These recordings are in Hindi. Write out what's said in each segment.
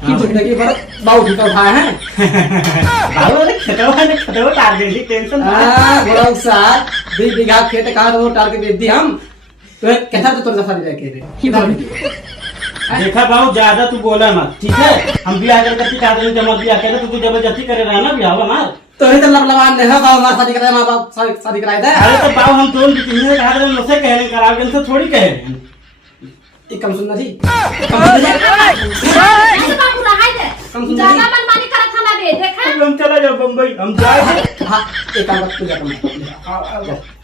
जिंदगी भर बाबू झूठा उठाए हैं। बाबू ने खेतवा तार दे दी, टेंशन बड़ा साथ 20 बीघा खेत कहा तो टार के दे दी हम तो कैसा तो तुम शादी लेके रे। देखा बाबू ज्यादा तू बोला मत, ठीक है? हम ब्याह करके क्या देंगे, जब ब्याह करे तो तू जबरदस्ती करे रहा ना ब्याह हमार। तो ही तो लबलबान ने है बाबू शादी कराया, मां बाप शादी कराए थे। अरे तो बाबू हम तो कितने कहा था, मुझसे कहने करा के से थोड़ी कह रहे हैं। कम सुनना जी, ज्यादा मनमानी करत हना बे, देखा हम चला जाओ बम्बई, हम जाए। हां एक काम तू जा,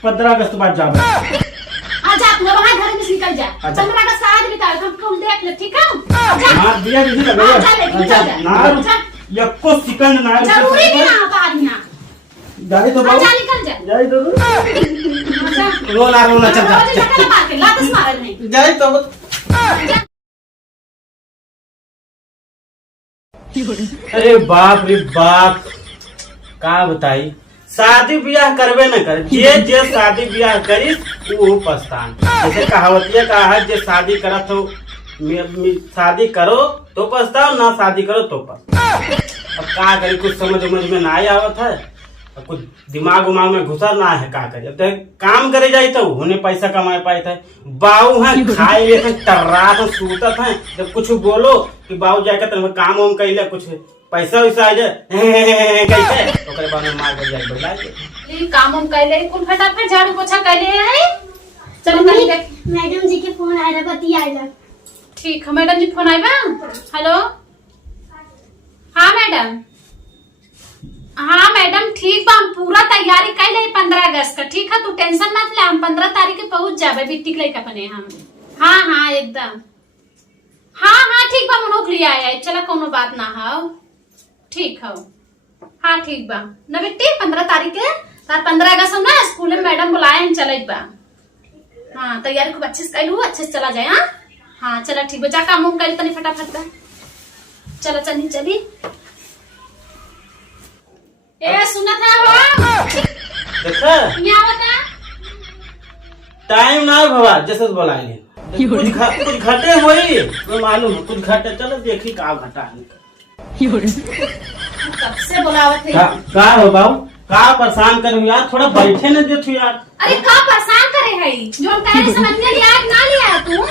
15 अगस्त बाद जाओ। आजा तू वहां घर में निकल जा, 15 का साथ बिता हम तुम देख ले, ठीक है? जा मार दिया किसी लगे ना यक्को सेकंड ना जरूरी नहीं ना बाद में जाए तो बाबू, जा निकल जा, जाए तो रोना चल जा, लातस मारल नहीं जाए तो अरे बाप रे बाप, का बताई। शादी ब्याह करबे न कर, जे शादी ब्याह करिस वो पछतान। जैसे कहावतिया कहा है, जे शादी करत हो शादी करो तो पछताओ, ना शादी करो तो पछताओ। अब का करी, कुछ समझ में ना आवत है, कुछ दिमाग उमाग में घुसा ना है, का करी। अब काम करे जाए तो होने पैसा कमाए पाए थे। बाऊ है खाए लेते टर्रात सूतत है, जब कुछ बोलो कि बाऊ जाके तुम काम वाम कैले, कुछ पैसा वैसा आ जाए कैसे तो करे बाद में मार कर जाए बुला के ये काम हम कैले कुल फटाफट झाड़ू पोछा कैले है। चलो कहीं देख, मैडम जी के फोन आया बती आया। ठीक है मैडम जी फोन आया। हेलो हाँ मैडम, हाँ मैडम ठीक बा, हम पूरा तैयारी कैले 15 अगस्त का, ठीक है? तू टेंशन मत ले, हम 15 तारीख के पहुंच जाबे बिट्टी के लेके अपने हम। हाँ हाँ एकदम, हाँ हाँ ठीक बा, मनोक लिया आया, चला कोनो बात ना हो, ठीक है? हाँ ठीक बा न बिट्टी, 15 तारीख के तार 15 अगस्त ना स्कूल में मैडम बुलाए हैं, चले बा। हाँ तैयारी खूब अच्छे से कैलू, अच्छे से चला जाए। हाँ हाँ चला ठीक बा, जा काम उम कर तनी फटाफट बा, चला चली चली। ए सुना था हो देखा यहाँ बता टाइम ना भवा जैसे बोलाएंगे कुछ घटे हुई तो मालूम है, कुछ घटे, चलो देखी का घटा है। कब से बुलावत है? का हो बाबू, का परेशान कर यार, थोड़ा बैठे न देथु यार। अरे का परेशान करे है, जो कहे समझने लिया ना लिया तू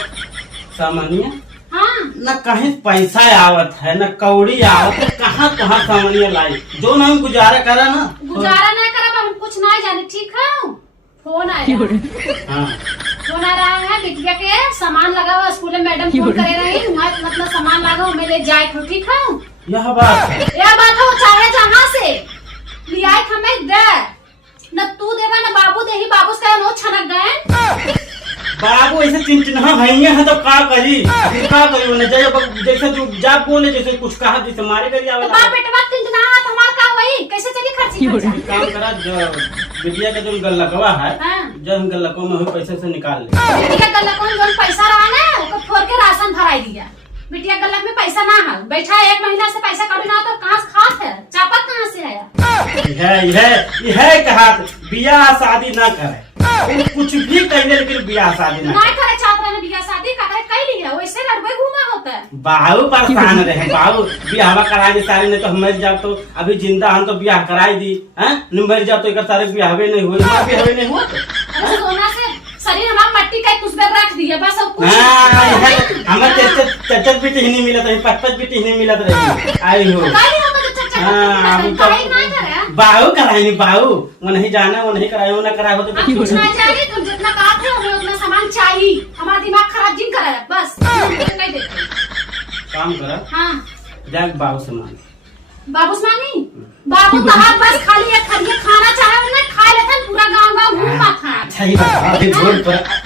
सामान्य हाँ न कहीं पैसा आवत है, न कौड़ी आवत है, कहाँ कहाँ सामान्य लाई जो न हम गुजारा करा ना, गुजारा ना करा, हम कुछ नहीं जाने, ठीक है? फोन आया, हाँ फोन आ रहा है, बिटिया के सामान लगा हुआ स्कूल में, मैडम फोन करे रही, मतलब सामान लगा हुआ मैं ले जाए थो, ठीक है? यह बात है, यह बात है, वो चाहे जहाँ से लिया हमें दे, न तू देवा न बाबू दे ही, बाबू का नो छनक गए। बाबू ऐसे चिंचिन्हा भैया है तो का करी, का करी उन्हें जैसे तू जा बोले, जैसे कुछ कहा जैसे मारे करी आवे। तो बाप बेटा चिंचिन्हा हाथ हमार का वही कैसे चली खर्ची काम करा, बिटिया का जो गल्लकवा है, हाँ। जब गल्लकों में हुई पैसे से निकाल ले। बिटिया गल्लक में जो पैसा रहा ना, उसको फोड़ के राशन भराई दिया। बिटिया गल्लक में पैसा ना है, बैठा 1 महीना से पैसा कभी ना, तो कहाँ से खात है, चापत कहाँ से आया? यह कहा बियाह शादी ना करे, कुछ भी कहले लेकिन बियाह शादी ना करे। छात्रा ने बियाह शादी का करे कैली है, वैसे लड़वे घूमा होता है। बाबू परेशान रहे, बाबू बियाह करा दी सारी, नहीं तो हम मर जाओ, तो अभी जिंदा हम तो बियाह कराई दी है, मर जाओ तो एक सारे बियाहवे नहीं हुए, बियाहवे नहीं हुआ तो सोना से शरीर हमारा मट्टी का कुछ देर रख दिया बस, अब कुछ हमारे चचत भी नहीं मिलत रही, 5-5 भी नहीं मिलत रही, आई हो बाहू कराएंगे, बाहू वो नहीं जाना, वो नहीं कराए, वो ना कराए हो तो कुछ नहीं चाहिए, तुम जितना कहा थे हमें उतना सामान चाहिए, हमारा दिमाग खराब जिन कराया बस। काम करा, हाँ जाके बाबू से मांग, बाबू से मांगी, बाबू कहा बस खाली एक खड़िया खाना चाहे ना खा लेते, पूरा गाँव घूमा था। अच्छा ही अभी भूल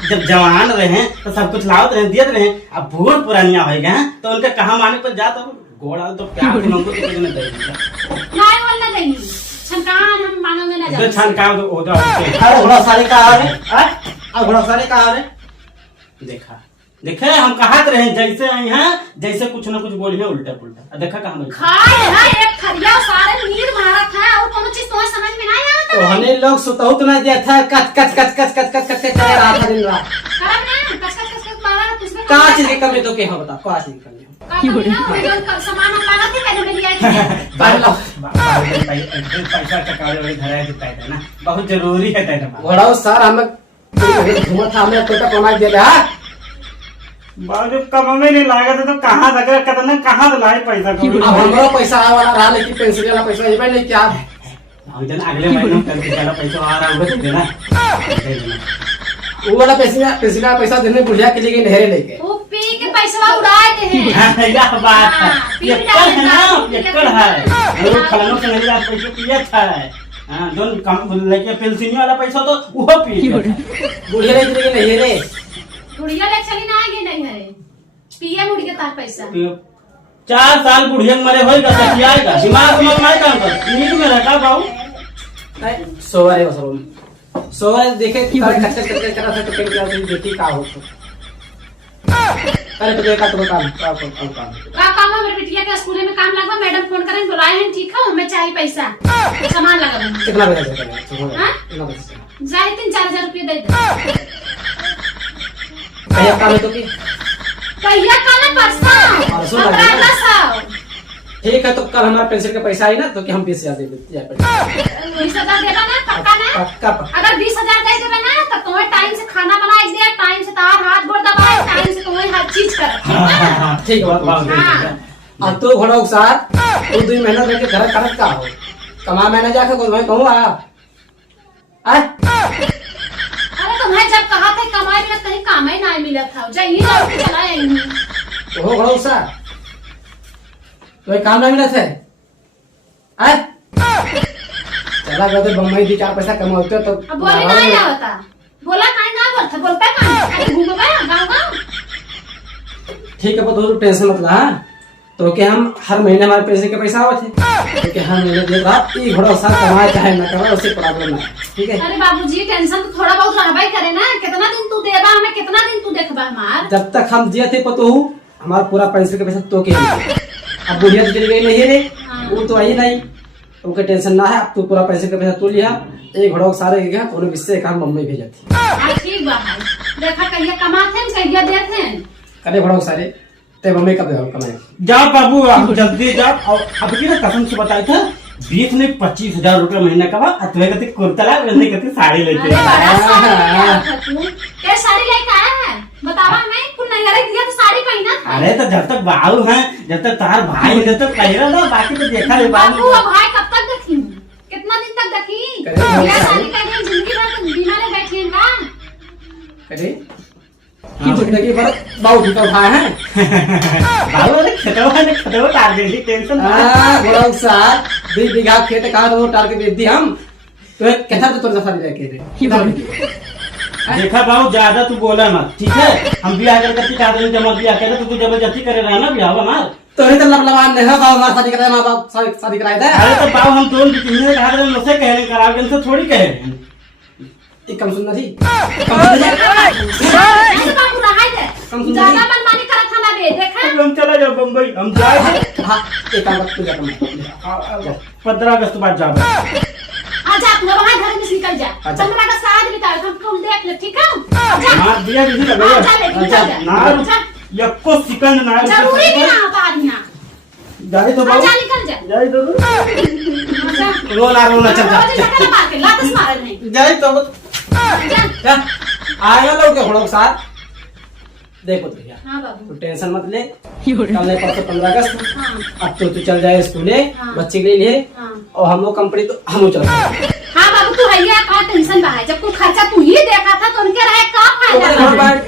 जब जवान रहे तो सब कुछ लावत रहे, दियत रहे, अब भूल पुरानिया हो गए तो उनका कहा माने पर जा, तो घोड़ा तो प्यार हमको तो नहीं नहीं बोलना चाहिए, छनकान हम मानो में ना जाए, छनकान तो हो जाओ। अरे घोड़ा सारे का आ रहे, अब घोड़ा सारे का आ रहे, देखा देखे हम कहत रहे जैसे यहाँ जैसे कुछ न कुछ बोलिए उल्टा पुल्टा, देखा कहाँ खाए ना एक खरिया सारे नीर मारा था, और कोनो चीज तुम्हें समझ में नहीं आता। तो हमें लोग सुताऊ तो नहीं दिया था, कच कच कच कच कच कच कच चला रहा था दिन रात। खराब ना कच कच कच मारा, तुझमें कहाँ चीज की कमी तो क्या बता, कहाँ चीज की कमी? सामान हम लाना थे कहने में लिया है। पैसा टकावे वाले घर आए देता है ना, बहुत जरूरी है तेरा। घोड़ा सर हमें घूमा था, हमें कोई कमाई दे रहा है। बाबू कम में नहीं लागा तो कहाँ लगा कहता कहाँ से लाए पैसा को। अब हमारा पैसा आने वाला रहा, लेकिन पेंसिल वाला पैसा ये नहीं क्या हम जन अगले महीने में कल वाला पैसा आ रहा होगा देना। वो वाला पेंसिल वाला पैसा देने बुढ़िया के लिए गई नहरे लेके। वो पी के पैसा उड़ाए थे। यह बात है, पी पियक्कड़ है ना, पी पियक्कड़ है। वो फलानों से नहीं पैसा पिया था। हाँ, जो कम लेके पेंसिल वाला पैसा तो वो पी बुढ़िया लेके गई नहरे। बुढ़िया ले चली ना आगे नहीं है, पिया मुड़ी के तार पैसा। 4 साल बुढ़िया मरे होएगा सखियाएगा, दिमाग में नहीं काम कर, नींद में रहता बाबू। सोवारे सोवारे देखे कि खच्चर खच्चर करा से तो कहीं क्या देखी का हो तो। अरे तो देखा तो काम का काम है, मेरे बिटिया के स्कूल में काम लगा, मैडम फोन करें बुलाए हैं, ठीक है मैं चाहिए पैसा सामान लगा दूंगी। कितना पैसा चाहिए? हाँ? कितना पैसा? जाए 3-4 हजार रुपये दे दो। भैया काम है तो की भैया काला परसों परसों 1500। ठीक है, तो कल हमारा पेंसिल का पैसा आई ना तो कि हम 20,000 दे देते 20,000 देगा ना पक्का ना? पक्का। अगर 20,000 दे देगा ना तो तुम्हें टाइम से खाना बना दिया, टाइम से तार हाथ गोड़ दबाए, टाइम से तुम्हें हर चीज कर। ठीक है अब तो घोड़ा के साथ तू 2 महीना करके घर करत का हो कमा मैंने जाकर कोई भाई कहूँ अरे तुम्हें जब कहा था कमाई में कहीं काम ही ना मिला था, जाइए लौट के चला यहीं। वो घोड़ा के साथ तो काम ना मिला थे चला गए थे बम्बई 2-4 पैसा कमाते तो अब बोले ना ही होता, बोला नहीं ना बोलता, बोलता कहाँ घूम गया गाँव। ठीक है, तो टेंशन मत ला। तो क्या हम हर महीने हमारे पैसे के पैसा आवे थे तो क्या हर महीने दे रहा ये घोड़ा साथ कमाए चाहे ना कमाए उससे प्रॉब्लम ना, ठीक है। अरे बाबूजी टेंशन तो थोड़ा बहुत रहबा ही करे ना, कितना दिन तू देबा हमें, कितना दिन तू देखबा हमार। जब तक हम जिए थे पतो हमारा पूरा पैसे का पैसा तो के अब बुढ़िया तो चली गई नहीं रे, वो तो आई नहीं, उनका टेंशन ना है। अब तू पूरा पैसे का पैसा तू लिया, एक घोड़ा सारे गया तो उन्हें बिस्से काम मम्मी भेजा थी। ठीक बा भाई, देखा कहिया कमाथे कहिया देथे अरे घोड़ा सारे ते मम्मी कब कमाए। जाओ बाबू आप जल्दी जाओ। और अब की ना कसम से बताया था 20 नहीं 25,000 रुपए महीना का बात अतवे कहते कुर्ता ला वैसे कहते साड़ी लेके। अरे बड़ा साड़ी लिया था तू, क्या साड़ी लेके आया है बतावा हमें, कुछ नहीं अरे दिया तो साड़ी पहना था। अरे तो जब तक बाबू हैं, जब तक तार भाई है, जब तक पहला ना, बाकी तो देखा है बाबू। अब भाई कब तक देखी, कितना दिन तक देखी, या शादी कर दी जिंदगी भर बिना ले बैठी है का। अरे जिंदगी भर बहुत उठा उठाए हैं बाबू ने खतवा तार दे दी, टेंशन ना। घोड़ा साथ 2 बीघा खेत का वो टार के दे दी हम तो कैसा तो तुम सारी लेके रे। देखा बाबू ज्यादा तू बोला मत, ठीक है। हम ब्याह करके चाह रहे जमा ब्याह करे तो तू जबरदस्ती करे रहा ना ब्याह हमार तो तो लबलबान नहीं है बाबू हमारा शादी कराए, माँ बाप शादी कराए थे। अरे तो बाबू हम दोनों की तीन कहा रहे मुझसे कह रहे करा के इनसे थोड़ी कह रहे हैं। कम सुनना थी बाबू रहाई दे, ज्यादा मनमानी करत था ना बे, देखा हम चला जाओ बम्बई, हम जाए हाँ एक काम तू जा 15 अगस्त बाद जाओ। आजा अपने वहां घर में निकल जा, 15 का साथ बिता हम तुम देख ले, ठीक है। हां दिया किसी लगे ना यक्को सेकंड ना जरूरी नहीं ना होता आदमी जाए तो बाबू निकल जा, जाए तो रोना रोना चल जा लातस मार नहीं जाए तो आएगा लोग के घोड़ों के साथ देखो तो यार। हां बाबू तो टेंशन मत ले, कल नहीं परसों 15 अगस्त। हां अब तो तू चल जाए स्कूले बच्चे के लिए और हम लोग कंपनी तो हम चल जाए। हां बाबू तू हैया का टेंशन बा है, जब तू खर्चा तू ही देखा था तो उनके रहे का फायदा।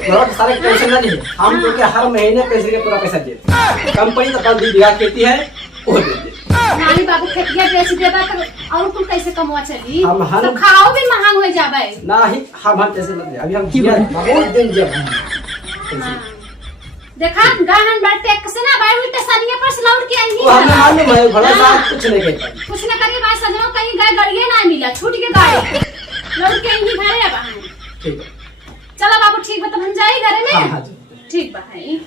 घोड़ा सारे टेंशन ना ले, हम तो के हर महीने पैसे के पूरा पैसा दे कंपनी तो कल 2 बीघा खेती है वो दे दे। नानी बाबू खेतिया बेच देबा तो और तू कैसे कमवा चली, हम हर तो खाओ भी महंग हो जाबे ना ही हम टेंशन मत ले, अभी हम जिया बहुत दिन जिया। देखा गहन बड़ टैक्स से ना भाई उल्टे सनिया पर से लौट के आई वो हमें मालूम है घोड़ा साथ कुछ नहीं कहता, कुछ ना करिए भाई सजनो कहीं गए गाड़िए ना मिला, छूट के गाड़ी लौट के यहीं घरे अब आए। ठीक है चलो बाबू ठीक बा, तब हम जाए घरे में। हाँ हाँ ठीक बा है।